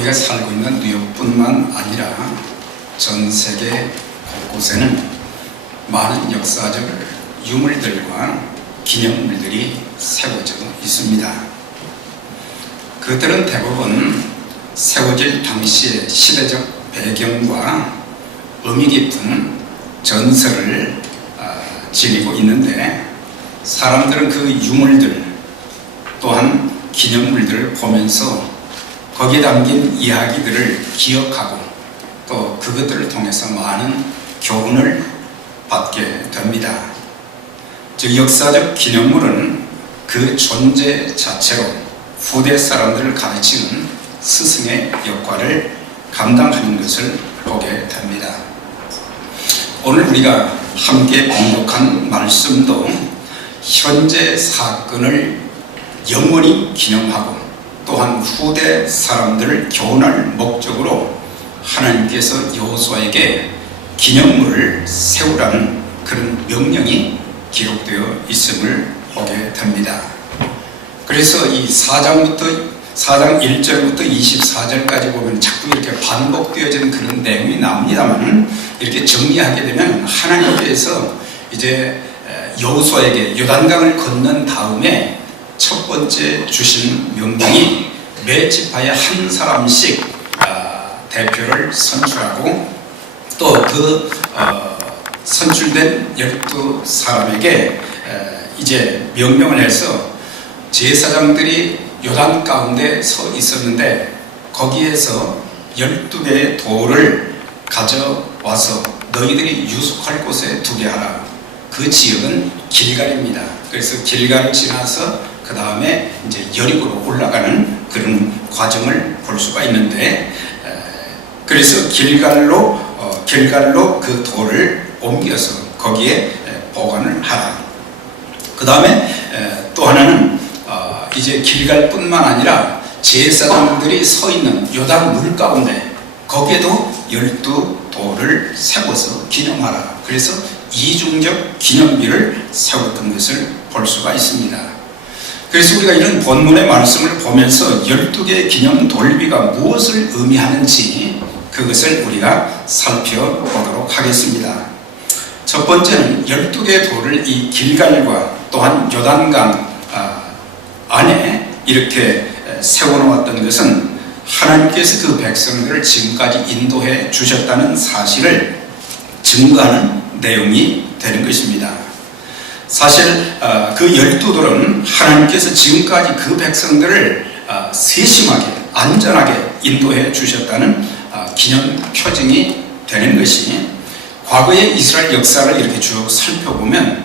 우리가 살고 있는 뉴욕뿐만 아니라 전 세계 곳곳에는 많은 역사적 유물들과 기념물들이 세워져 있습니다. 그들은 대부분 세워질 당시의 시대적 배경과 의미 깊은 전설을 지니고 있는데, 사람들은 그 유물들 또한 기념물들을 보면서 거기에 담긴 이야기들을 기억하고 또 그것들을 통해서 많은 교훈을 받게 됩니다. 즉, 역사적 기념물은 그 존재 자체로 후대 사람들을 가르치는 스승의 역할을 감당하는 것을 보게 됩니다. 오늘 우리가 함께 봉독한 말씀도 현재 사건을 영원히 기념하고 또한 후대 사람들을 교훈할 목적으로 하나님께서 여호수아에게 기념물을 세우라는 그런 명령이 기록되어 있음을 보게 됩니다. 그래서 이 4장 1절부터 24절까지 보면 자꾸 이렇게 반복되어지는 그런 내용이 나옵니다만, 이렇게 정리하게 되면 하나님께서 이제 여호수아에게 요단강을 건넌 다음에 첫 번째 주신 명령이 매 지파에 한 사람씩 대표를 선출하고 또 그 선출된 12사람에게 이제 명령을 해서 제사장들이 요단 가운데 서 있었는데 거기에서 12개의 돌을 가져와서 너희들이 유숙할 곳에 두게 하라. 그 지역은 길갈입니다. 그래서 길갈을 지나서 그 다음에 이제 여리고로 올라가는 그런 과정을 볼 수가 있는데, 그래서 길갈로 그 돌을 옮겨서 거기에 보관을 하라. 그 다음에 또 하나는 이제 길갈뿐만 아니라 제사장들이 서 있는 요단 물 가운데 거기에도 12돌을 세워서 기념하라. 그래서 이중적 기념비를 세웠던 것을 볼 수가 있습니다. 그래서 우리가 이런 본문의 말씀을 보면서 12개의 기념 돌비가 무엇을 의미하는지 그것을 우리가 살펴보도록 하겠습니다. 첫 번째는 12개의 돌을 이 길갈과 또한 요단강 안에 이렇게 세워놓았던 것은 하나님께서 그 백성들을 지금까지 인도해 주셨다는 사실을 증거하는 내용이 되는 것입니다. 사실 그 12돌은 하나님께서 지금까지 그 백성들을 세심하게 안전하게 인도해 주셨다는 기념 표징이 되는 것이, 과거의 이스라엘 역사를 이렇게 쭉 살펴보면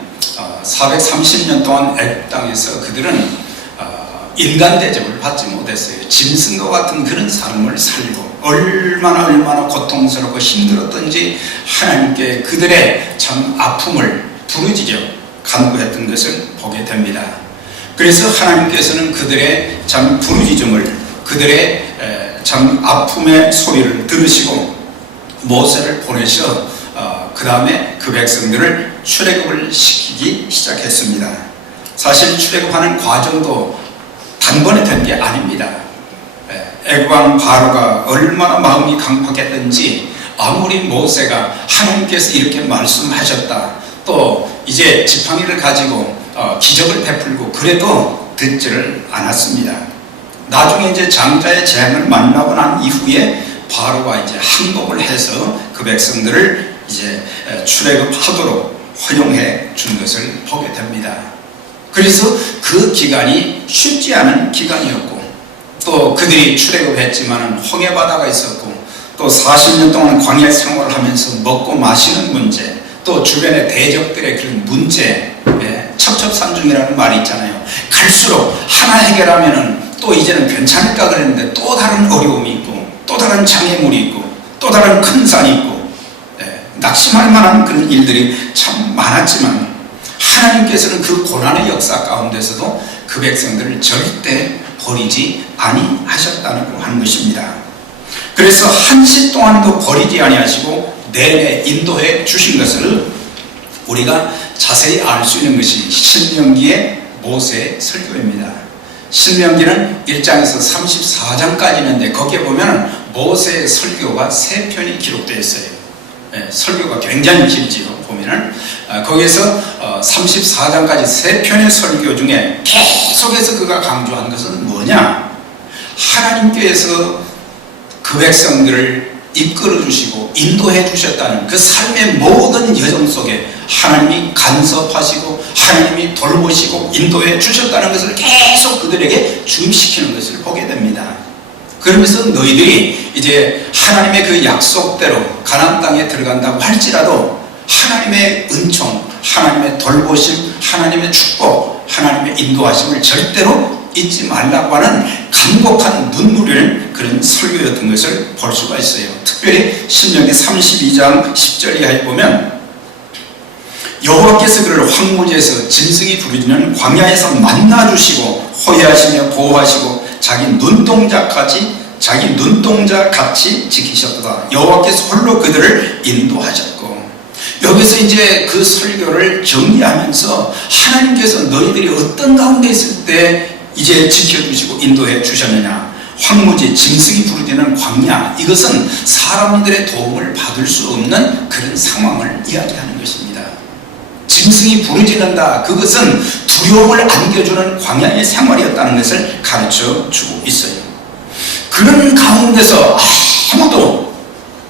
430년 동안 애굽 땅에서 그들은 인간 대접을 받지 못했어요. 짐승과 같은 그런 삶을 살고 얼마나 고통스럽고 힘들었던지 하나님께 그들의 참 아픔을 부르짖어 간구했던 것을 보게 됩니다. 그래서 하나님께서는 그들의 참 부르짖음을, 그들의 참 아픔의 소리를 들으시고 모세를 보내셔 그 다음에 그 백성들을 출애굽을 시키기 시작했습니다. 사실 출애굽하는 과정도 단번에 된 게 아닙니다. 애굽 왕 바로가 얼마나 마음이 강팍했던지, 아무리 모세가 하나님께서 이렇게 말씀하셨다, 또 이제 지팡이를 가지고 기적을 베풀고 그래도 듣지를 않았습니다. 나중에 이제 장자의 재앙을 만나고 난 이후에 바로가 이제 항복을 해서 그 백성들을 이제 출애굽하도록 허용해 준 것을 보게 됩니다. 그래서 그 기간이 쉽지 않은 기간이었고, 또 그들이 출애굽했지만 홍해 바다가 있었고, 또 40년 동안 광야 생활을 하면서 먹고 마시는 문제, 또 주변의 대적들의 그런 문제, 첩첩산중이라는 말이 있잖아요. 갈수록 하나 해결하면은 또 이제는 괜찮을까 그랬는데 또 다른 어려움이 있고, 또 다른 장애물이 있고, 또 다른 큰 산이 있고, 낙심할 만한 그런 일들이 참 많았지만 하나님께서는 그 고난의 역사 가운데서도 그 백성들을 절대 버리지 아니하셨다고 하는 것입니다. 그래서 한시 동안도 버리지 아니하시고 내내 인도해 주신 것을 우리가 자세히 알 수 있는 것이 신명기의 모세 설교입니다. 신명기는 1장에서 34장까지 있는데 거기에 보면 모세의 설교가 3편이 기록되어 있어요. 설교가 굉장히 길지요. 보면은 거기에서 34장까지 3편의 설교 중에 계속해서 그가 강조한 것은 뭐냐? 하나님께서 그 백성들을 이끌어 주시고 인도해 주셨다는 그 삶의 모든 여정 속에 하나님이 간섭하시고 하나님이 돌보시고 인도해 주셨다는 것을 계속 그들에게 주입시키는 것을 보게 됩니다. 그러면서 너희들이 이제 하나님의 그 약속대로 가나안 땅에 들어간다고 할지라도 하나님의 은총, 하나님의 돌보심, 하나님의 축복, 하나님의 인도하심을 절대로 잊지 말라고 하는 간곡한 눈물이 흐르는 그런 설교였던 것을 볼 수가 있어요. 특별히 신명기 32장 10절 이하에 보면 여호와께서 그를 황무지에서 짐승이 부르짖는 광야에서 만나주시고 호위하시며 보호하시고 자기 눈동자같이 지키셨도다. 여호와께서 홀로 그들을 인도하셨고, 여기서 이제 그 설교를 정리하면서 하나님께서 너희들이 어떤 가운데 있을 때 이제 지켜주시고 인도해 주셨느냐, 황무지 짐승이 부르짖는 광야, 이것은 사람들의 도움을 받을 수 없는 그런 상황을 이야기하는 것입니다. 짐승이 부르짖는다, 그것은 두려움을 안겨주는 광야의 생활이었다는 것을 가르쳐 주고 있어요. 그런 가운데서 아무도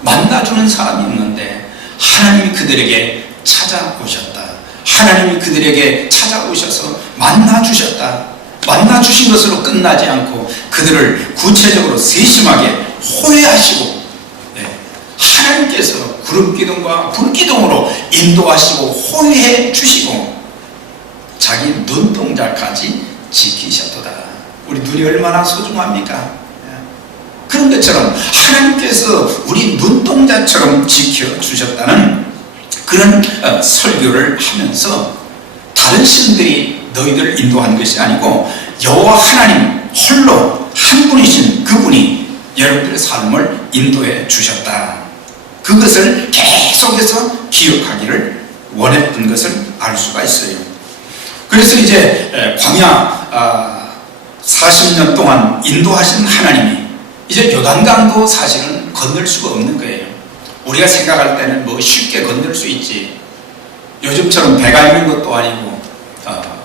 만나주는 사람이 없는데 하나님이 그들에게 찾아오셨다. 하나님이 그들에게 찾아오셔서 만나주셨다. 만나주신 것으로 끝나지 않고 그들을 구체적으로 세심하게 호위하시고, 하나님께서 구름기둥과 불기둥으로 인도하시고 호위해 주시고 자기 눈동자까지 지키셨도다. 우리 눈이 얼마나 소중합니까? 그런 것처럼 하나님께서 우리 눈동자처럼 지켜주셨다는 그런 설교를 하면서 다른 신들이 너희들을 인도한 것이 아니고 여호와 하나님 홀로 한 분이신 그분이 여러분들의 삶을 인도해 주셨다. 그것을 계속해서 기억하기를 원했던 것을 알 수가 있어요. 그래서 이제 광야 40년 동안 인도하신 하나님이 이제 요단강도 사실은 건널 수가 없는 거예요. 우리가 생각할 때는 뭐 쉽게 건널 수 있지, 요즘처럼 배가 있는 것도 아니고,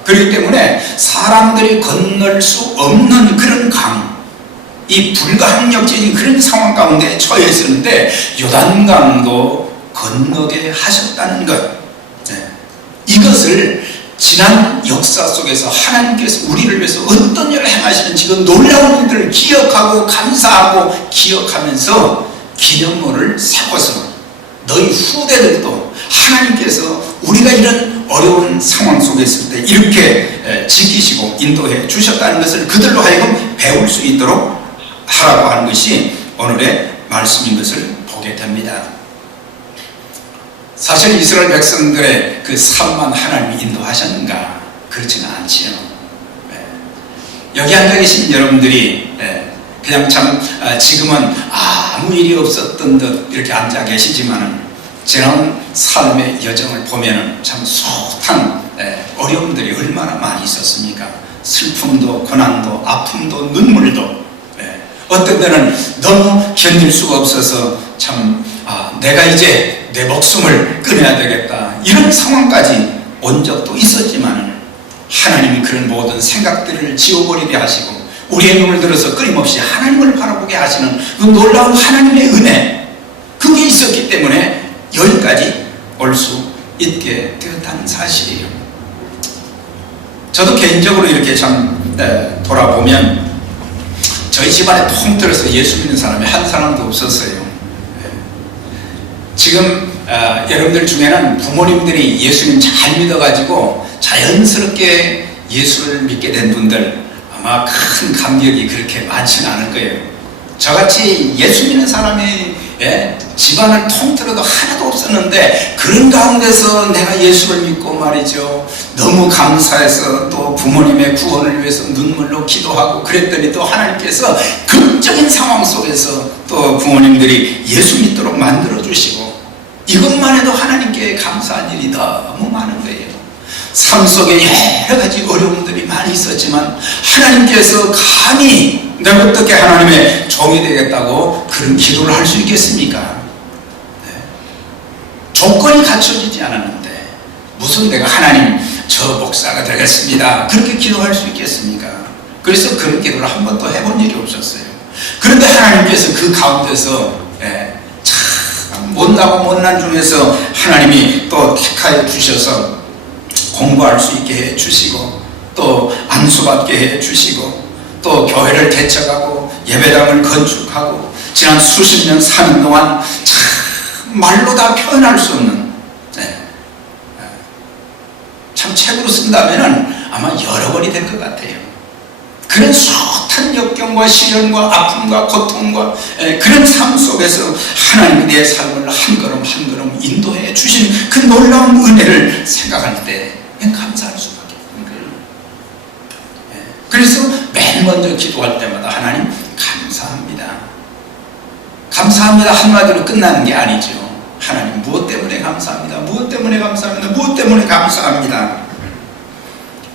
그렇기 때문에 사람들이 건널 수 없는 그런 강, 이 불가항력적인 그런 상황 가운데 처해 있었는데 요단강도 건너게 하셨다는 것, 이것을 지난 역사 속에서 하나님께서 우리를 위해서 어떤 일을 행하시는지 그 놀라운 일들을 기억하고 감사하고 기억하면서 기념물을 세워서 너희 후대들도 하나님께서 우리가 이런 어려운 상황 속에 있을 때 이렇게 지키시고 인도해 주셨다는 것을 그들로 하여금 배울 수 있도록 하라고 하는 것이 오늘의 말씀인 것을 보게 됩니다. 사실 이스라엘 백성들의 그 삶만 하나님이 인도하셨는가? 그렇지는 않지요. 여기 앉아 계신 여러분들이 그냥 참 지금은 아무 일이 없었던 듯 이렇게 앉아 계시지만은 지난 삶의 여정을 보면은 참 숱한 어려움들이 얼마나 많이 있었습니까? 슬픔도 고난도 아픔도 눈물도, 어떤 때는 너무 견딜 수가 없어서 참 내가 이제 내 목숨을 끊어야 되겠다 이런 상황까지 온 적도 있었지만 하나님이 그런 모든 생각들을 지워버리게 하시고 우리의 눈을 들어서 끊임없이 하나님을 바라보게 하시는 그 놀라운 하나님의 은혜, 그게 있었기 때문에 여기까지 올 수 있게 되었다는 사실이에요. 저도 개인적으로 이렇게 참 돌아보면 저희 집안에 통틀어서 예수 믿는 사람이 한 사람도 없었어요. 지금 여러분들 중에는 부모님들이 예수님 잘 믿어가지고 자연스럽게 예수를 믿게 된 분들 아마 큰 감격이 그렇게 많지는 않을 거예요. 저같이 예수 믿는 사람이 집안을 통틀어도 하나도 없었는데 그런 가운데서 내가 예수를 믿고 말이죠, 너무 감사해서 또 부모님의 구원을 위해서 눈물로 기도하고 그랬더니 또 하나님께서 극적인 상황 속에서 또 부모님들이 예수 믿도록 만들어 주시고, 이것만 해도 하나님께 감사한 일이 너무 많은 거예요. 삶 속에 여러 가지 어려움들이 많이 있었지만 하나님께서 감히 내가 어떻게 하나님의 종이 되겠다고 그런 기도를 할 수 있겠습니까? 네. 조건이 갖춰지지 않았는데 무슨 내가 하나님 저 목사가 되겠습니다 그렇게 기도할 수 있겠습니까? 그래서 그런 기도를 한 번도 해본 일이 없었어요. 그런데 하나님께서 그 가운데서 참 못나고 못난 중에서 하나님이 또 택하여 주셔서 공부할 수 있게 해주시고 또 안수받게 해주시고 또 교회를 개척하고 예배당을 건축하고 지난 수십 년 사는 동안 참 말로 다 표현할 수 없는 참 책으로 쓴다면 아마 여러 권이 될 것 같아요. 그런 숱한 역경과 시련과 아픔과 고통과 그런 삶 속에서 하나님이 내 삶을 한 걸음 한 걸음 인도해 주신 그 놀라운 은혜를 생각할 때 감사할 수밖에 없는 거예요. 그래서 맨 먼저 기도할 때마다 하나님 감사합니다. 감사합니다 한마디로 끝나는 게 아니죠. 하나님 무엇 때문에 감사합니다. 무엇 때문에 감사합니다. 무엇 때문에 감사합니다.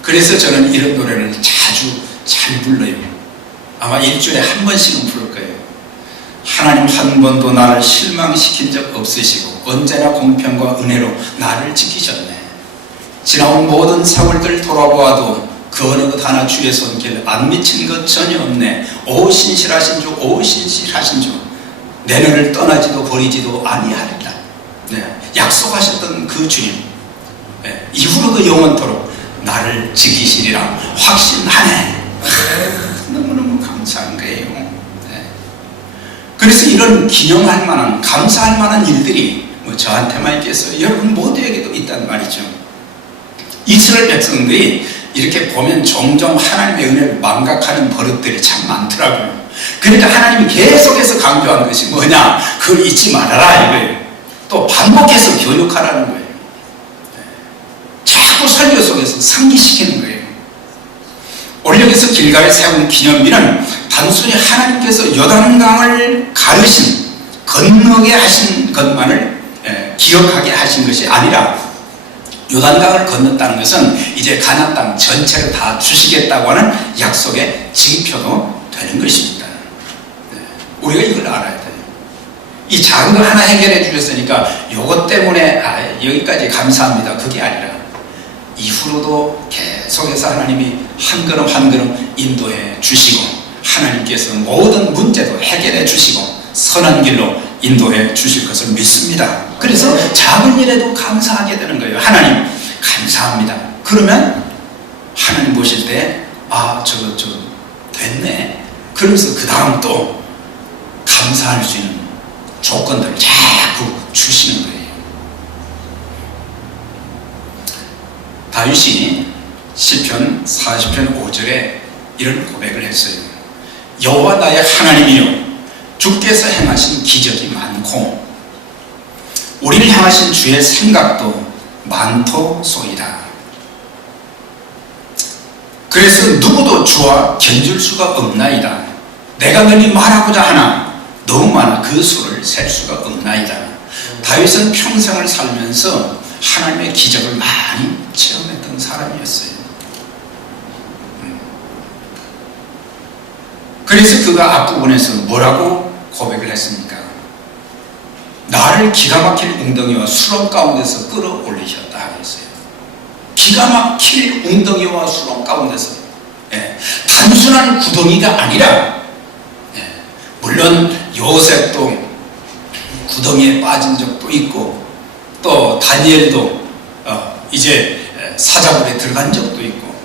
그래서 저는 이런 노래를 자주 잘 불러요. 아마 일주일에 한 번씩은 부를 거예요. 하나님 한 번도 나를 실망시킨 적 없으시고 언제나 공평과 은혜로 나를 지키셨네. 지나온 모든 세월들 돌아보아도 그 어느 것 하나 주의 손길 안 미친 것 전혀 없네. 오 신실하신 주, 오 신실하신 주, 내 너를 떠나지도 버리지도 아니하리라. 약속하셨던 그 주님, 이후로도 영원토록 나를 지키시리라 확신하네. 너무너무 감사한 거예요. 그래서 이런 기념할 만한, 감사할 만한 일들이 저한테만 있겠어요. 여러분 모두에게도 있단 말이죠. 이스라엘 백성들이 이렇게 보면 종종 하나님의 은혜를 망각하는 버릇들이 참 많더라고요. 그러니까 하나님이 계속해서 강조한 것이 뭐냐? 그걸 잊지 말아라 이거예요. 또 반복해서 교육하라는 거예요. 자꾸 설교 속에서 상기시키는 거예요. 오늘 여기서 길가에 세운 기념비는 단순히 하나님께서 요단강을 가르신, 건너게 하신 것만을 기억하게 하신 것이 아니라 요단강을 건넜다는 것은 이제 가나안 땅 전체를 다 주시겠다고 하는 약속의 징표도 되는 것입니다. 우리가 이걸 알아야 돼요. 이 작은 거 하나 해결해 주셨으니까 요것 때문에 여기까지 감사합니다 그게 아니라 이후로도 계속해서 하나님이 한 걸음 한 걸음 인도해 주시고 하나님께서 모든 문제도 해결해 주시고 선한 길로 인도해 주실 것을 믿습니다. 그래서 작은 일에도 감사하게 되는 거예요. 하나님 감사합니다. 그러면 하나님 보실 때 저거 됐네. 그러면서 그 다음 또 감사할 수 있는 조건들을 자꾸 주시는 거예요. 다윗이 시편 40편 5절에 이런 고백을 했어요. 여호와 나의 하나님이여 주께서 행하신 기적이 많고 우리를 향하신 주의 생각도 많도소이다. 그래서 누구도 주와 견줄 수가 없나이다. 내가 널리 말하고자 하나 너무 많아 그 수를 셀 수가 없나이다. 다윗은 평생을 살면서 하나님의 기적을 많이 체험했던 사람이었어요. 그래서 그가 앞부분에서 뭐라고 고백을 했습니까? 나를 기가 막힐 웅덩이와 수렁 가운데서 끌어올리셨다 하겠어요. 기가 막힐 웅덩이와 수렁 가운데서 단순한 구덩이가 아니라 물론 요셉도 구덩이에 빠진 적도 있고 또 다니엘도 이제 사자굴에 들어간 적도 있고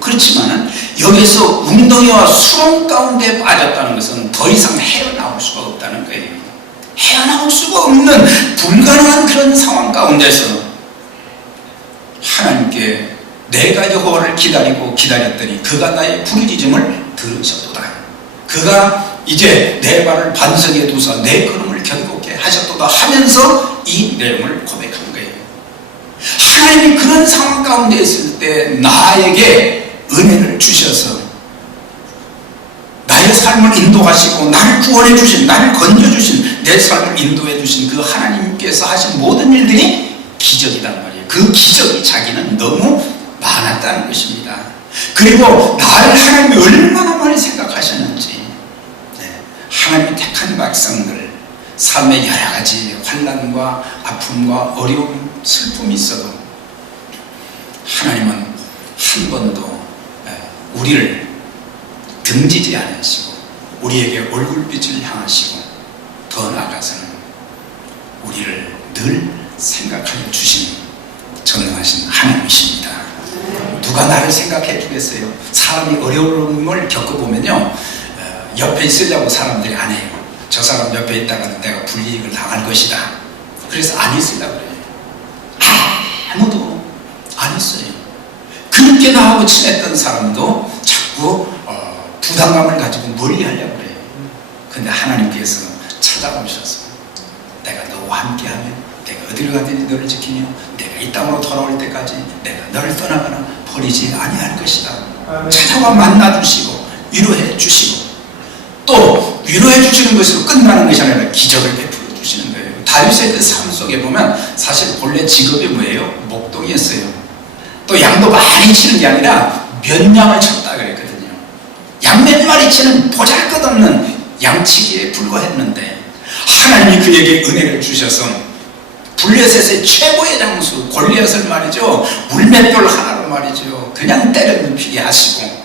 그렇지만 여기서 웅덩이와 수렁 가운데 빠졌다는 것은 더 이상 헤어나올 수가 없다는 거예요. 헤어나올 수가 없는 불가능한 그런 상황 가운데서 하나님께 내가 여호와를 기다리고 기다렸더니 그가 나의 부르짖음을 들으셨도다. 그가 이제 내 발을 반석에 두사 내 걸음을 견고케 하셨도다 하면서 이 내용을 고백한 거예요. 하나님이 그런 상황 가운데 있을 때 나에게 은혜를 주셔서 나의 삶을 인도하시고 나를 구원해 주신, 나를 건져 주신, 내 삶을 인도해 주신 그 하나님께서 하신 모든 일들이 기적이란 말이에요. 그 기적이 자기는 너무 많았다는 것입니다. 그리고 나를 하나님이 얼마나 많이 생각하셨는지, 하나님이 택한 백성들 삶의 여러 가지 환난과 아픔과 어려움, 슬픔이 있어도 하나님은 한 번도 우리를 등지지 않으시고 우리에게 얼굴빛을 향하시고 더 나아가서는 우리를 늘 생각하여 주신 전능하신 하나님이십니다. 누가 나를 생각해 주겠어요? 사람이 어려움을 겪어보면요, 옆에 있으려고 사람들이 안 해요. 저 사람 옆에 있다가는 내가 불이익을 당할 것이다. 그래서 안 있으려고 그래요. 아무도 안 있어요. 그렇게 나하고 친했던 사람도 자꾸 부담감을 가지고 멀리 하려고 그래요. 근데 하나님께서 찾아오셔서 내가 너와 함께하며 내가 어디를 가든지 너를 지키며 내가 이 땅으로 돌아올 때까지 내가 너를 떠나거나 버리지 아니할 것이다. 찾아와 만나주시고 위로해 주시고, 또 위로해 주시는 것으로 끝나는 것이 아니라 기적을 베풀어 주시는 거예요. 다윗의 그 삶 속에 보면 사실 본래 직업이 뭐예요? 목동이었어요. 또 양도 많이 치는 게 아니라 몇 양을 쳤다 그랬거든요. 양 몇 마리 치는 보잘것없는 양치기에 불과했는데 하나님이 그에게 은혜를 주셔서 블레셋의 최고의 장수 골리앗을 말이죠, 물맷돌 하나로 말이죠 그냥 때려 눕히게 하시고,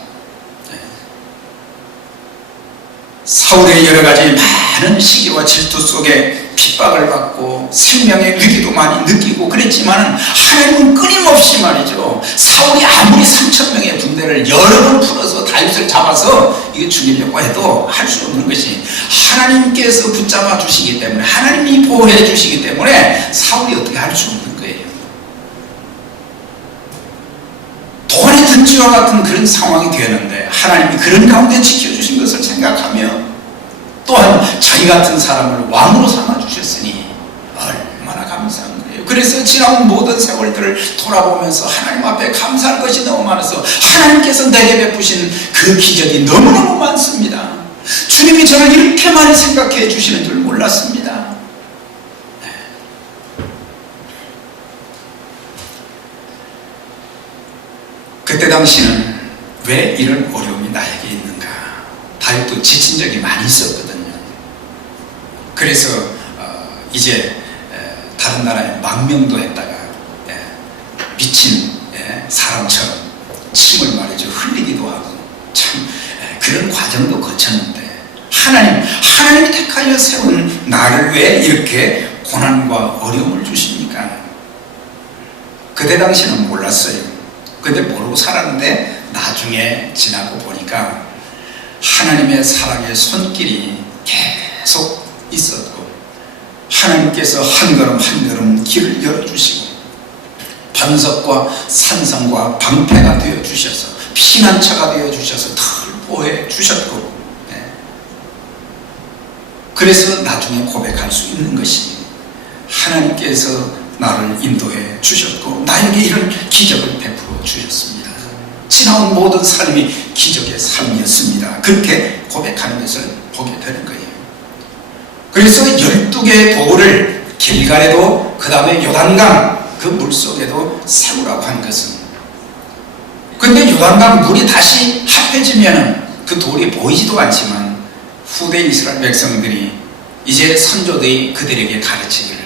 사울의 여러 가지 많은 시기와 질투 속에 핍박을 받고 생명의 위기도 많이 느끼고 그랬지만 하나님은 끊임없이 말이죠, 사울이 아무리 3,000명의 군대를 여러 번 풀어서 다윗을 잡아서 이게 죽이려고 해도 할 수 없는 것이 하나님께서 붙잡아 주시기 때문에, 하나님이 보호해 주시기 때문에 사울이 어떻게 할 수 없는 거예요. 돈의 든지와 같은 그런 상황이 되었는데 하나님이 그런 가운데 지켜주신 것을 생각하며 또한 자기 같은 사람을 왕으로 삼아주셨으니 얼마나 감사한 거예요. 그래서 지나온 모든 세월들을 돌아보면서 하나님 앞에 감사할 것이 너무 많아서 하나님께서 내게 베푸신 그 기적이 너무너무 많습니다. 주님이 저를 이렇게 많이 생각해 주시는 줄 몰랐습니다. 그때 당시는 왜 이런 어려움이 나에게 있는가? 다윗도 지친 적이 많이 있었거든요. 그래서 이제 다른 나라에 망명도 했다가 미친 사람처럼 침을 말이죠 흘리기도 하고 참 그런 과정도 거쳤는데 하나님이 택하여 세운 나를 왜 이렇게 고난과 어려움을 주십니까? 그때 당시는 몰랐어요. 근데 모르고 살았는데 나중에 지나고 보니까 하나님의 사랑의 손길이 계속 있었고 하나님께서 한 걸음 한 걸음 길을 열어주시고 반석과 산성과 방패가 되어주셔서 피난처가 되어주셔서 늘 보호해 주셨고, 그래서 나중에 고백할 수 있는 것이 하나님께서 나를 인도해 주셨고 나에게 이런 기적을 베풀어 주셨습니다. 지나온 모든 삶이 기적의 삶이었습니다. 그렇게 고백하는 것을 보게 되는 거예요. 그래서 12개의 돌을 길갈에도 그 다음에 요단강 그 물속에도 세우라고 한 것은, 근데 요단강 물이 다시 합해지면 그 돌이 보이지도 않지만 후대 이스라엘 백성들이 이제 선조들이 그들에게 가르치기를,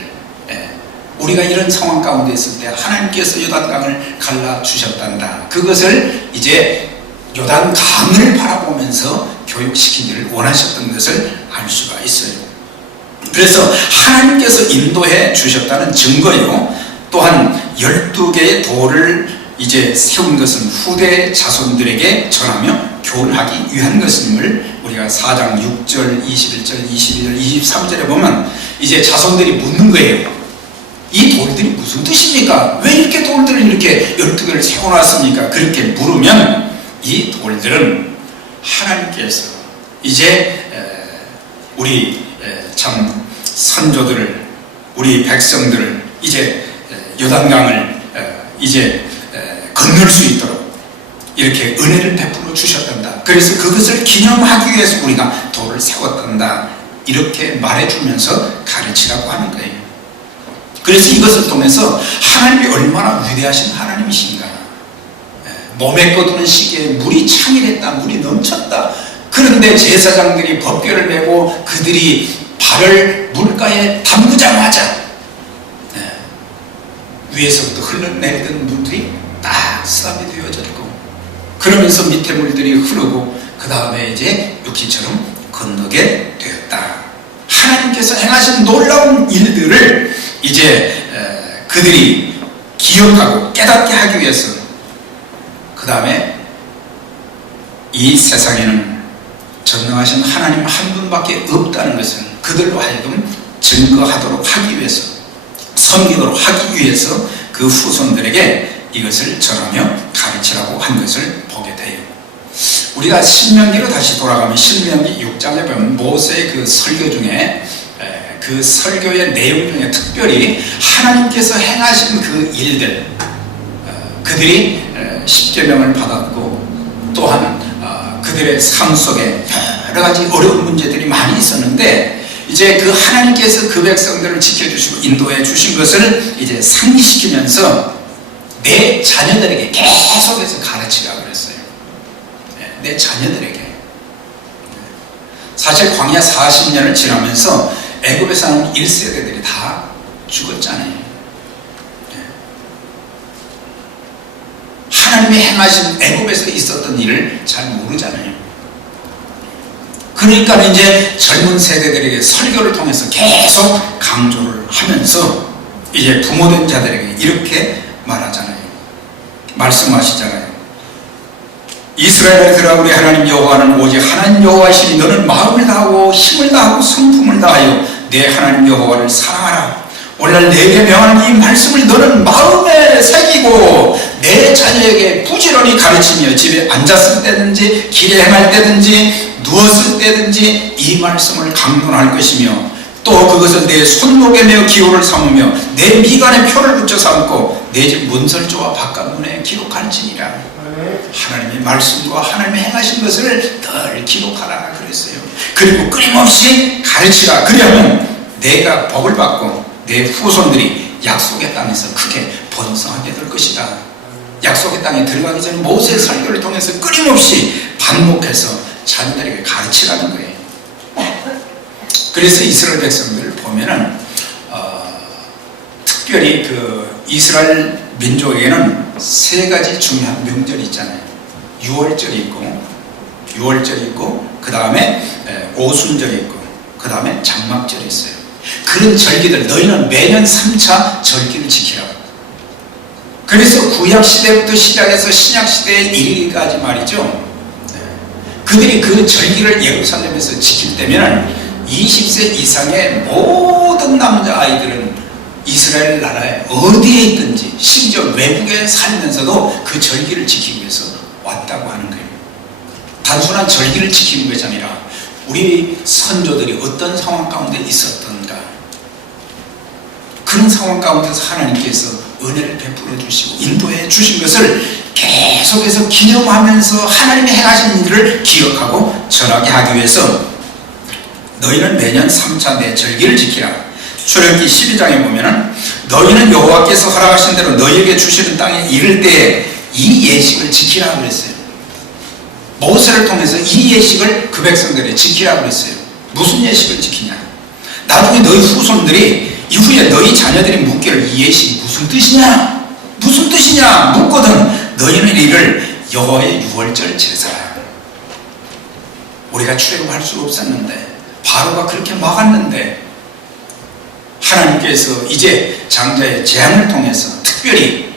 우리가 이런 상황 가운데 있을 때 하나님께서 요단강을 갈라주셨단다, 그것을 이제 요단강을 바라보면서 교육시키기를 원하셨던 것을 알 수가 있어요. 그래서 하나님께서 인도해 주셨다는 증거요, 또한 12개의 돌을 이제 세운 것은 후대 자손들에게 전하며 교훈하기 위한 것임을 우리가 4장 6절, 21절, 22절, 23절에 보면 이제 자손들이 묻는 거예요. 이 돌들이 무슨 뜻입니까? 왜 이렇게 돌들을 이렇게 12개를 세워놨습니까? 그렇게 물으면 이 돌들은 하나님께서 이제 우리 참 선조들을, 우리 백성들을 이제 요단강을 이제 건널 수 있도록 이렇게 은혜를 베풀어 주셨단다. 그래서 그것을 기념하기 위해서 우리가 돌을 세웠단다. 이렇게 말해주면서 가르치라고 하는 거예요. 그래서 이것을 통해서 하나님이 얼마나 위대하신 하나님이신가. 몸에 거두는 시기에 물이 창일했다, 물이 넘쳤다. 그런데 제사장들이 법궤를 메고 그들이 발을 물가에 담그자마자 위에서부터 흘러내리던 물들이 딱 수압이 되어졌고, 그러면서 밑에 물들이 흐르고 그 다음에 이제 육지처럼 건너게 되었다. 하나님께서 행하신 놀라운 일들을 이제 그들이 기억하고 깨닫게 하기 위해서, 그 다음에 이 세상에는 전능하신 하나님 한 분밖에 없다는 것을 그들로 하여금 증거하도록 하기 위해서, 섬기도록 하기 위해서 그 후손들에게 이것을 전하며 가르치라고 한 것을 보게 돼요. 우리가 신명기로 다시 돌아가면 신명기 6장에 보면 모세의 그 설교 중에, 그 설교의 내용 중에 특별히 하나님께서 행하신 그 일들, 그들이 십계명을 받았고 또한 그들의 삶 속에 여러 가지 어려운 문제들이 많이 있었는데, 이제 그 하나님께서 그 백성들을 지켜주시고 인도해 주신 것을 이제 상기시키면서 내 자녀들에게 계속해서 가르치라 그랬어요. 내 자녀들에게. 사실 광야 40년을 지나면서 애굽에 사는 1세대들이 다 죽었잖아요. 하나님이 행하신 애굽에서 있었던 일을 잘 모르잖아요. 그러니까 이제 젊은 세대들에게 설교를 통해서 계속 강조를 하면서 이제 부모된 자들에게 이렇게 말하잖아요. 말씀하시잖아요. 이스라엘들아, 우리 하나님 여호와는 오직 하나님 여호와이시니 너는 마음을 다하고 힘을 다하고 성품을 다하여 내 하나님 여호와를 사랑하라. 오늘날 내게 명하는 이 말씀을 너는 마음에 새기고 내 자녀에게 부지런히 가르치며 집에 앉았을 때든지 길에 행할 때든지 누웠을 때든지 이 말씀을 강론할 것이며, 또 그것을 내 손목에 메어 기호를 삼으며 내 미간에 표를 붙여 삼고 내 집 문설조와 바깥문에 기록할지니라. 하나님의 말씀과 하나님의 행하신 것을 늘 기록하라 그랬어요. 그리고 끊임없이 가르치라. 그리하면 내가 복을 받고 내 후손들이 약속의 땅에서 크게 번성하게 될 것이다. 약속의 땅에 들어가기 전에 모세의 설교를 통해서 끊임없이 반복해서 자녀들에게 가르치라는 거예요. 그래서 이스라엘 백성들을 보면은 특별히 그 이스라엘 민족에게는 세 가지 중요한 명절이 있잖아요. 유월절이 있고 그 다음에 오순절이 있고 그 다음에 장막절이 있어요. 그런 절기들 너희는 매년 3차 절기를 지키라. 그래서 구약시대부터 시작해서 신약시대에 이르기까지 말이죠, 그들이 그 절기를 예루살렘에서 지킬 때면 20세 이상의 모든 남자아이들은 이스라엘 나라에 어디에 있든지 심지어 외국에 살면서도 그 절기를 지키기 위해서 왔다고 하는 거예요. 단순한 절기를 지키는 것이 아니라 우리 선조들이 어떤 상황 가운데 있었던가, 그런 상황 가운데서 하나님께서 은혜를 베풀어 주시고 인도해 주신 것을 계속해서 기념하면서 하나님이 행하신 일을 기억하고 전하게 하기 위해서 너희는 매년 3차 내 절기를 지키라. 출애굽기 12장에 보면은 너희는 여호와께서 허락하신 대로 너희에게 주시는 땅에 이를 때에 이 예식을 지키라 그랬어요. 모세를 통해서 이 예식을 그 백성들이 지키라 그랬어요. 무슨 예식을 지키냐? 나중에 너희 후손들이 이후에 너희 자녀들이 묻기를 이 예식이 무슨 뜻이냐? 무슨 뜻이냐? 묻거든 너희는 이를 여호와의 유월절 제사라. 우리가 출애굽할 수 없었는데, 바로가 그렇게 막았는데, 하나님께서 이제 장자의 재앙을 통해서 특별히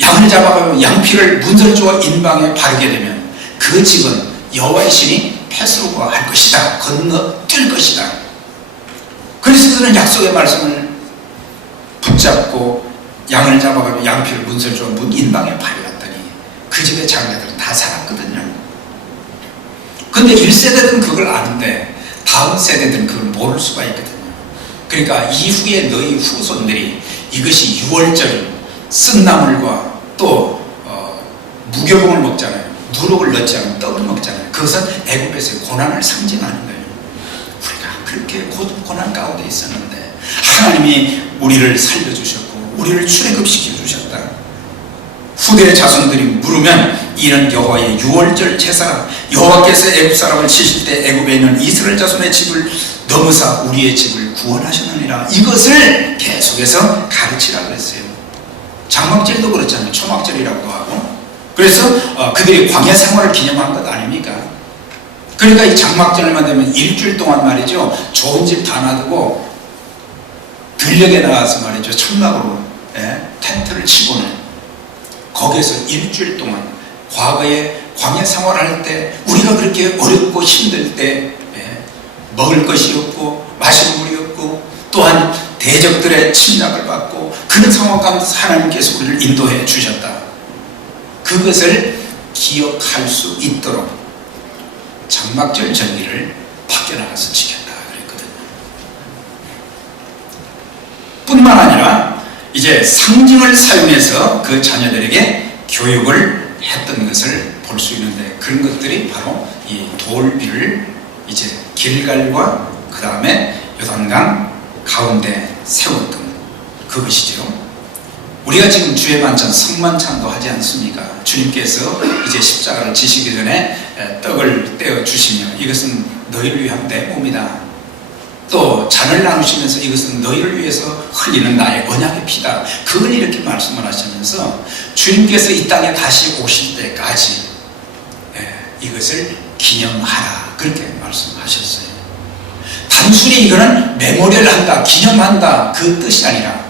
양을 잡아가지고 양피를 문설주와 인방에 바르게 되면 그 집은 여호와의 신이 패스로가 할 것이다, 건너뛸 것이다. 그래서 그들은 약속의 말씀을 붙잡고 양을 잡아가지고 양피를 문설주와 인방에 바르었더니 그 집의 장자들은 다 살았거든요. 근데 1세대들은 그걸 아는데 다음 세대들은 그걸 모를 수가 있거든요. 그러니까 이후에 너희 후손들이 이것이 유월절 쓴 나물과 또 무교봉을 먹잖아요. 누룩을 넣지 않은 떡을 먹잖아요. 그것은 애굽에서의 고난을 상징하는 거예요. 우리가 그렇게 고난 가운데 있었는데 하나님이 우리를 살려주셨고 우리를 출애굽시켜 주셨다. 후대 자손들이 물으면 이는 여호와의 유월절 제사라. 여호와께서 애굽 사람을 치실 때 애굽에 있는 이스라엘 자손의 집을 넘으사 우리의 집을 구원하셨느니라. 이것을 계속해서 가르치라 그랬어요. 장막절도 그렇잖아요. 초막절이라고도 하고. 그래서 그들이 광야 생활을 기념한 것 아닙니까? 그러니까 이 장막절만 되면 일주일 동안 말이죠, 좋은 집 다 놔두고 들녘에 나가서 말이죠, 천막으로 텐트를 치고는 거기에서 일주일 동안 과거에 광야 생활할 때 우리가 그렇게 어렵고 힘들 때 먹을 것이 없고 마실 물이 없고 또한 대적들의 침략을 받고 그런 상황 가운데서 하나님께서 우리를 인도해 주셨다. 그것을 기억할 수 있도록 장막절 절기를 밖에 나가서 지켰다 그랬거든요. 뿐만 아니라 이제 상징을 사용해서 그 자녀들에게 교육을 했던 것을 볼 수 있는데, 그런 것들이 바로 이 돌비를 이제 길갈과 그 다음에 요단강 가운데 세웠던 그것이죠. 우리가 지금 주의 만찬, 성만찬도 하지 않습니까? 주님께서 이제 십자가를 지시기 전에 떡을 떼어 주시며 이것은 너희를 위한 내 몸이다. 또 잔을 나누시면서 이것은 너희를 위해서 흘리는 나의 언약의 피다. 그걸 이렇게 말씀을 하시면서 주님께서 이 땅에 다시 오실 때까지 이것을 기념하라 그렇게 말씀하셨어요. 단순히 이거는 메모리를 한다, 기념한다 그 뜻이 아니라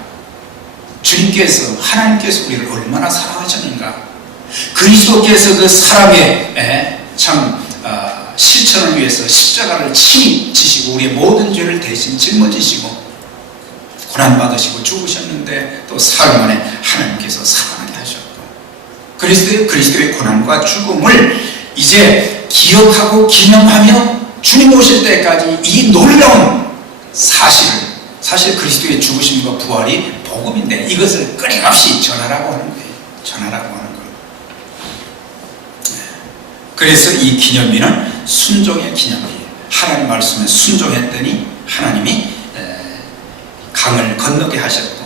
주님께서, 하나님께서 우리를 얼마나 사랑하셨는가, 그리스도께서 그 사랑의 참 실천을 위해서 십자가를 친히 지시고 우리의 모든 죄를 대신 짊어지시고 고난받으시고 죽으셨는데 또 사흘 만에 하나님께서 사랑하게 하셨고 그리스도의 고난과 죽음을 이제 기억하고 기념하며 주님 오실 때까지 이 놀라운 사실 그리스도의 죽으심과 부활이 복음인데 이것을 끊임없이 전하라고 하는 거예요. 전하라고 하는 거예요. 그래서 이 기념비는 순종의 기념비예요. 하나님 말씀에 순종했더니 하나님이 강을 건너게 하셨고,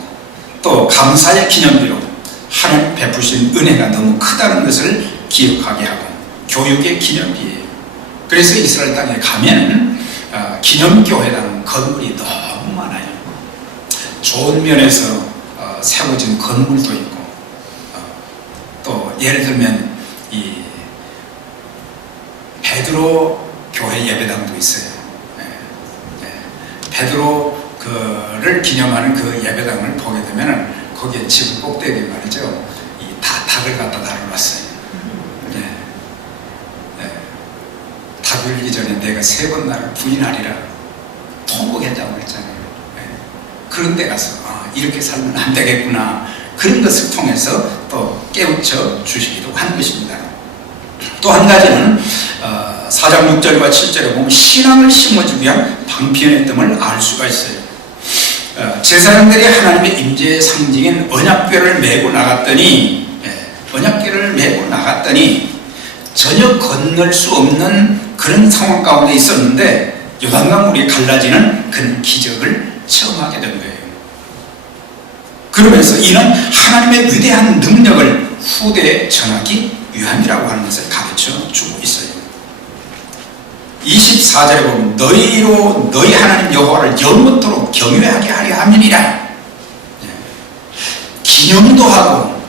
또 감사의 기념비로 하나님 베푸신 은혜가 너무 크다는 것을 기억하게 하고, 교육의 기념비예요. 그래서 이스라엘 땅에 가면 기념교회라는 건물이 너무 많아요. 좋은 면에서 세워진 건물도 있고, 또 예를 들면 이 베드로 교회 예배당도 있어요. 베드로를 기념하는 그 예배당을 보게 되면 거기에 지붕 꼭대기에 말이죠, 이 닭을 갖다 달아놨어요. 닭 울기 전에 내가 3번 나를 부인하리라 통곡했다고 했잖아요. 그런 데 가서 이렇게 살면 안 되겠구나, 그런 것을 통해서 또 깨우쳐 주시기도 하는 것입니다. 또 한 가지는 4장 6절과 7절에 보면 신앙을 심어주기 위한 방편의 뜸을 알 수가 있어요. 제사장들이 하나님의 임재의 상징인 언약궤를 메고 나갔더니 전혀 건널 수 없는 그런 상황 가운데 있었는데 요단강 물이 갈라지는 그런 기적을 체험하게 된 거예요. 그러면서 이는 하나님의 위대한 능력을 후대에 전하기 위함이라고 하는 것을 가르쳐 주고 있어요. 24절에 보면 너희로 너희 하나님 여호와를 영원토록 경외하게 하려 함이니라. 기념도 하고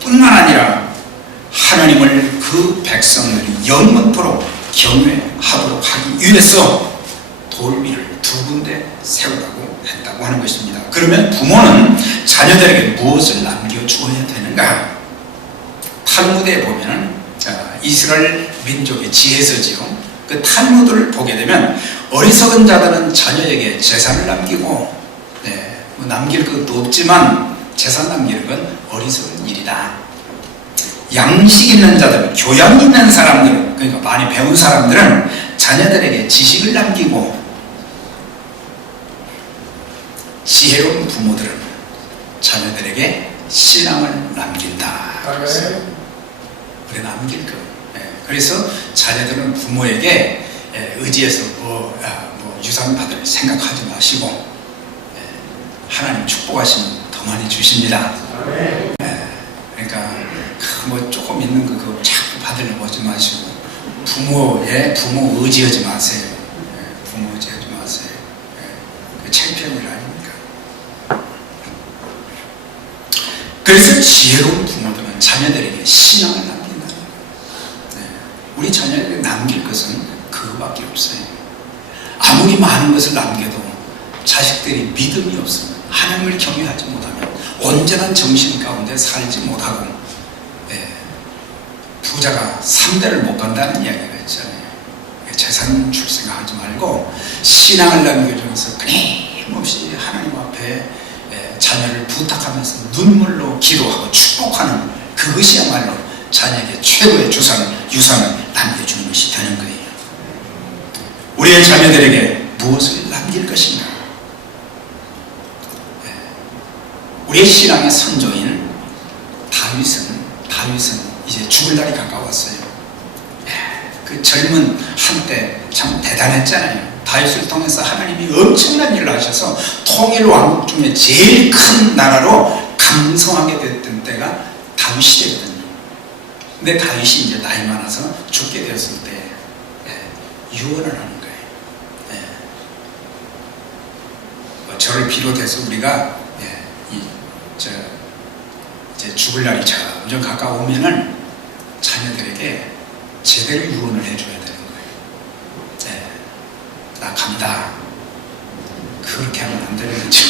뿐만 아니라 하나님을 그 백성들이 영원토록 경외하도록 하기 위해서 돌비를 2군데 세우라고 했다고 하는 것입니다. 그러면 부모는 자녀들에게 무엇을 남겨주어야 되는가? 탈무드에 보면 이스라엘 민족의 지혜서지요, 그 탈무드를 보게 되면 어리석은 자들은 자녀에게 재산을 남기고, 뭐 남길 것도 없지만 재산 남기는 건 어리석은 일이다. 양식 있는 자들, 교양 있는 사람들, 그러니까 많이 배운 사람들은 자녀들에게 지식을 남기고, 지혜로운 부모들은 자녀들에게 신앙을 남긴다. 그래 남길 거. 그래서 자녀들은 부모에게 의지해서 뭐 유산 받을 생각하지 마시고 하나님 축복하시면 더 많이 주십니다. 그러니까 뭐 조금 있는 거 그거 자꾸 받으려고 하지 마시고 부모 의지하지 마세요. 부모 의지하지 마세요. 그 창피한 일 아닙니까? 그래서 지혜로운 부모들은 자녀들에게 신앙을 남긴다는 거예요. 우리 자녀에게 남길 것은 그거밖에 없어요. 아무리 많은 것을 남겨도 자식들이 믿음이 없으면, 하나님을 경외하지 못하면, 온전한 정신 가운데 살지 못하고 부자가 3대를 못 간다는 이야기가 있잖아요. 재산 줄 생각하지 말고 신앙을 남겨주면서 끊임없이 하나님 앞에 자녀를 부탁하면서 눈물로 기도하고 축복하는 그것이야말로 자녀에게 최고의 유산을 남겨주는 것이 되는 거예요. 우리의 자녀들에게 무엇을 남길 것인가? 우리의 신앙의 선조인 다윗은 이제 죽을 날이 가까웠어요. 그 젊은 한때 참 대단했잖아요. 다윗을 통해서 하나님이 엄청난 일을 하셔서 통일 왕국 중에 제일 큰 나라로 강성하게 됐던 때가 다윗 시대거든요. 근데 다윗이 이제 나이 많아서 죽게 되었을 때 유언을 하는 거예요. 저를 비롯해서 우리가 이제 죽을 날이 점점 가까우면은 자녀들에게 제대로 유언을 해줘야 되는 거예요. 나 간다. 그렇게 하면 안 되는 거죠.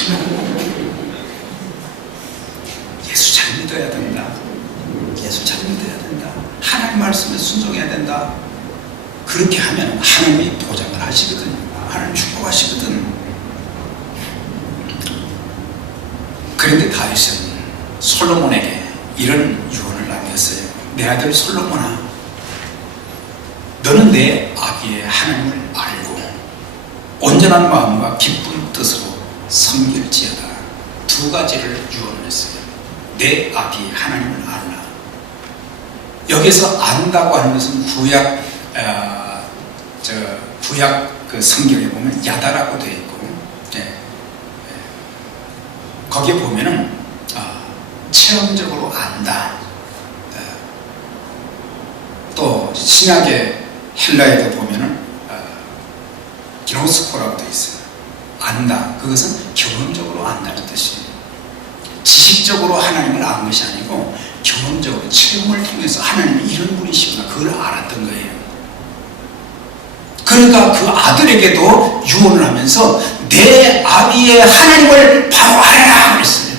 예수 잘 믿어야 된다. 예수 잘 믿어야 된다. 하나님 말씀에 순종해야 된다. 그렇게 하면 하나님이 보장을 하시거든요. 하나님 축복하시거든. 그런데 다윗은 솔로몬에게 이런 유언을 남겼어요. 내 아들 솔로몬아, 너는 내 아비의 하나님을 알고 온전한 마음과 기쁜 뜻으로 섬길지어다. 두 가지를 유언을 했어요. 내 아비의 하나님을 알라. 여기서 안다고 하는 것은 구약 그 성경에 보면 야다라고 되어 있고, 거기에 보면은 체험적으로 안다. 또 신약의 헬라에도 보면은 기노스코라고 되어 있어요. 안다. 그것은 경험적으로 안다는 뜻이에요. 지식적으로 하나님을 아는 것이 아니고 경험적으로 체험을 통해서 하나님이 이런 분이시구나 그걸 알았던 거예요. 그러니까 그 아들에게도 유언을 하면서 내 아비의 하나님을 바로 알아라 그랬어요.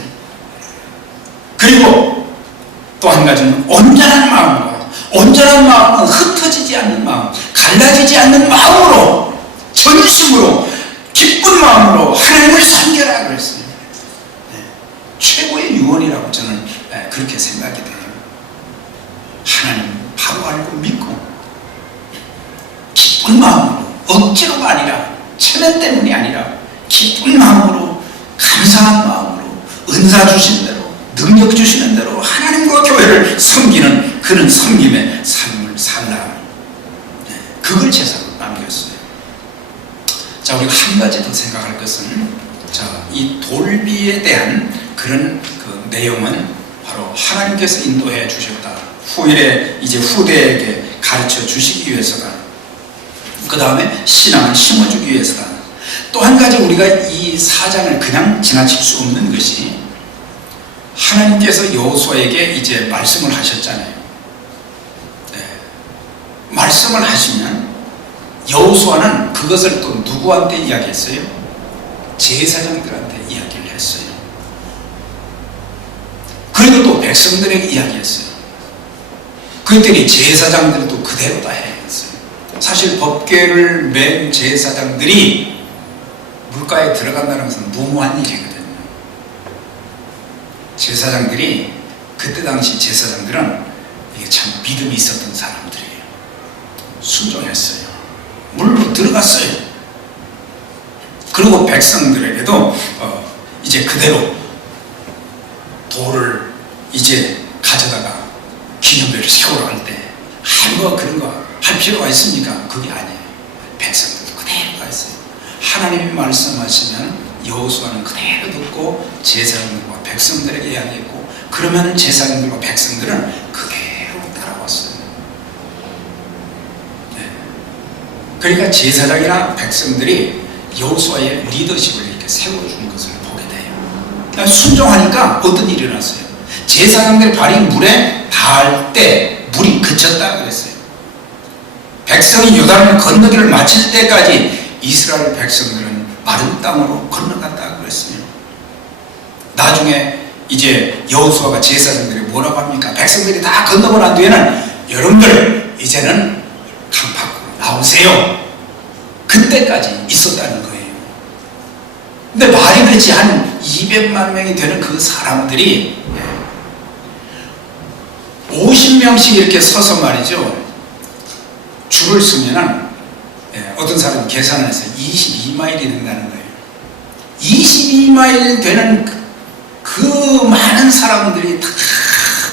그리고 또 한 가지는 온전한 마음은 흩어지지 않는 마음, 갈라지지 않는 마음으로, 전심으로, 기쁜 마음으로 하나님을 섬겨라 그랬어요. 최고의 유언이라고 저는 그렇게 생각이 돼요. 하나님 바로 알고 믿고 기쁜 마음으로, 억지로가 아니라, 체면 때문이 아니라 기쁜 마음으로, 감사한 마음으로, 은사 주신 대로, 능력 주시는 대로 하나님과 교회를 섬기는 그런 섬김의 삶을 살라. 그걸 제사로 남겼어요. 자, 우리가 한 가지 더 생각할 것은, 이 돌비에 대한 그런 그 내용은 바로 하나님께서 인도해 주셨다. 후일에 이제 후대에게 가르쳐 주시기 위해서다. 그 다음에 신앙을 심어주기 위해서다. 또 한 가지 우리가 이 사장을 그냥 지나칠 수 없는 것이, 하나님께서 여호수아에게 이제 말씀을 하셨잖아요. 말씀을 하시면 여호수아는 그것을 또 누구한테 이야기했어요? 제사장들한테 이야기를 했어요. 그리고 또 백성들에게 이야기했어요. 그랬더니 제사장들도 그대로 다 해야겠어요. 사실 법궤를 맨 제사장들이 물가에 들어간다는 것은 무모한 일이거든요. 제사장들이, 그때 당시 제사장들은 이게 참 믿음이 있었던 사람들이에요. 순종했어요. 물로 들어갔어요. 그리고 백성들에게도 이제 그대로 돌을 이제 가져다가 기념배를 세우러 갈 때 뭐 그런 거 할 필요가 있습니까? 그게 아니에요. 백성들도 그대로 가 있어요. 하나님이 말씀하시면 여호수아는 그대로 듣고 제사장들과 백성들에게 이야기했고, 그러면 제사장들과 백성들은 그대로 따라왔어요. 네. 그러니까 제사장이나 백성들이 여호수아의 리더십을 이렇게 세워준 것을 보게 돼요. 순종하니까 어떤 일이 일어났어요? 제사장들의 발이 물에 닿을 때 물이 그쳤다 그랬어요. 백성이 요단을 건너기를 마칠 때까지 이스라엘 백성들은 마른 땅으로 건너갔다 그랬어요. 나중에 이제 여호수아가 제사장들이 뭐라고 합니까? 백성들이 다 건너고 난 뒤에는 여러분들 이제는 강 밖으로 나오세요. 그때까지 있었다는 거예요. 근데 말이 그렇지 한 200만 명이 되는 그 사람들이 50명씩 이렇게 서서 말이죠, 줄을 서면은 어떤 사람은 계산을 했어요. 22마일이 된다는 거예요. 22마일 되는 그 많은 사람들이 다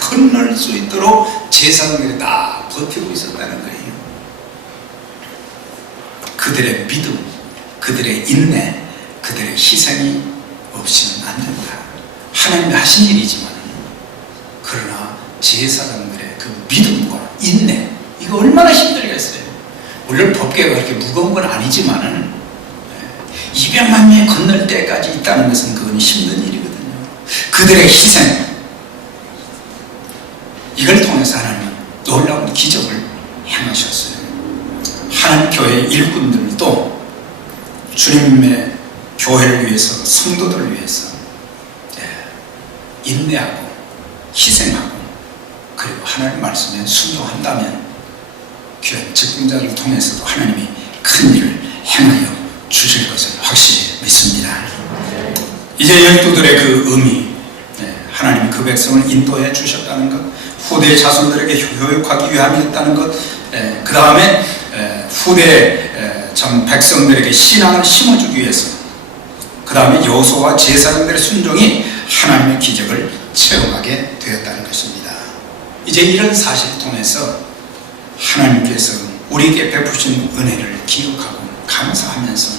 건널 수 있도록 제사장들이 다 버티고 있었다는 거예요. 그들의 믿음, 그들의 인내, 그들의 희생이 없이는 안 된다. 하나님이 하신 일이지만, 그러나 제사장들의 그 믿음과 인내, 이거 얼마나 힘들겠어요. 물론 법계가 그렇게 무거운 건 아니지만은 200만 명이 건널 때까지 있다는 것은 그건 힘든 일이거든요. 그들의 희생, 이걸 통해서 하나님은 놀라운 기적을 행하셨어요. 하나님 교회 일꾼들도 주님의 교회를 위해서, 성도들을 위해서 인내하고 희생하고, 그리고 하나님 말씀에 순종한다면 귀한 직분자를 통해서도 하나님이 큰 일을 행하여 주실 것을 확실히 믿습니다. 이제 12들의 그 의미, 하나님이 그 백성을 인도해 주셨다는 것, 후대 자손들에게 교육하기 위함이었다는 것, 그 다음에 후대 백성들에게 신앙을 심어주기 위해서, 그 다음에 여호수아와 제사장들의 순종이 하나님의 기적을 체험하게 되었다는 것입니다. 이제 이런 사실을 통해서 하나님께서 우리에게 베푸신 은혜를 기억하고 감사하면서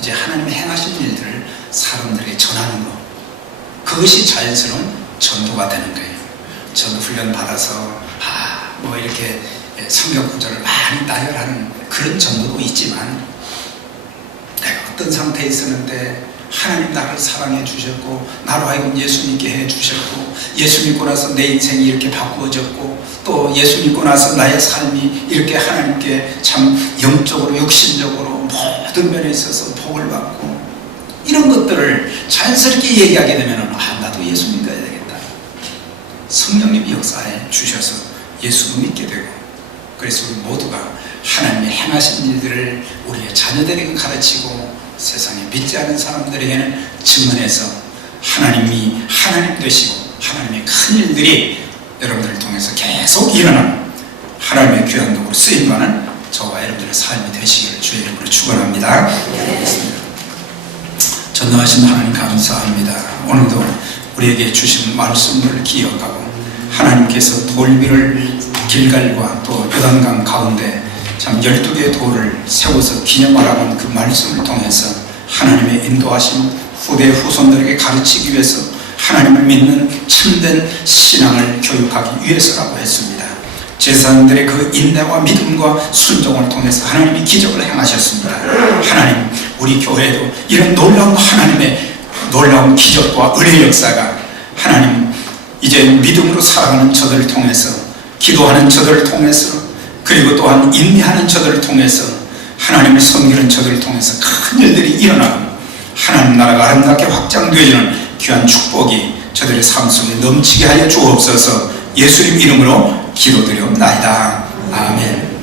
이제 하나님의 행하신 일들을 사람들에게 전하는 것, 그것이 자연스러운 전도가 되는 거예요. 저도 훈련 받아서 뭐 이렇게 성경 구절을 많이 나열하는 그런 전도도 있지만, 내가 어떤 상태에 있었는데 하나님 나를 사랑해 주셨고, 나로 하여금 예수 믿게 해 주셨고, 예수 믿고 나서 내 인생이 이렇게 바꾸어졌고, 또 예수 믿고 나서 나의 삶이 이렇게 하나님께 참 영적으로 육신적으로 모든 면에 있어서 복을 받고, 이런 것들을 자연스럽게 얘기하게 되면 나도 예수 믿어야 되겠다. 성령님이 역사해 주셔서 예수도 믿게 되고, 그래서 우리 모두가 하나님의 행하신 일들을 우리의 자녀들에게 가르치고 세상에 믿지 않은 사람들에게는 증언해서 하나님이 하나님 되시고 하나님의 큰 일들이 여러분들을 통해서 계속 일어나는 하나님의 귀한 도구로 쓰임받는 저와 여러분들의 삶이 되시기를 주의 이름으로 축원합니다. 전능하신 하나님 감사합니다. 오늘도 우리에게 주신 말씀을 기억하고, 하나님께서 돌비를 길갈과 또 요단강 가운데 참 12개의 돌을 세워서 기념하라는 그 말씀을 통해서 하나님의 인도하심, 후대 후손들에게 가르치기 위해서 하나님을 믿는 참된 신앙을 교육하기 위해서라고 했습니다. 제사장들의 그 인내와 믿음과 순종을 통해서 하나님이 기적을 행하셨습니다. 하나님, 우리 교회도 이런 놀라운 하나님의 놀라운 기적과 은혜의 역사가 하나님 이제 믿음으로 살아가는 저들을 통해서, 기도하는 저들을 통해서, 그리고 또한 인내하는 저들을 통해서, 하나님을 섬기는 저들을 통해서 큰 일들이 일어나고 하나님 나라가 아름답게 확장되어지는 귀한 축복이 저들의 삶 속에 넘치게 하여 주옵소서. 예수님 이름으로 기도드리옵나이다. 아멘.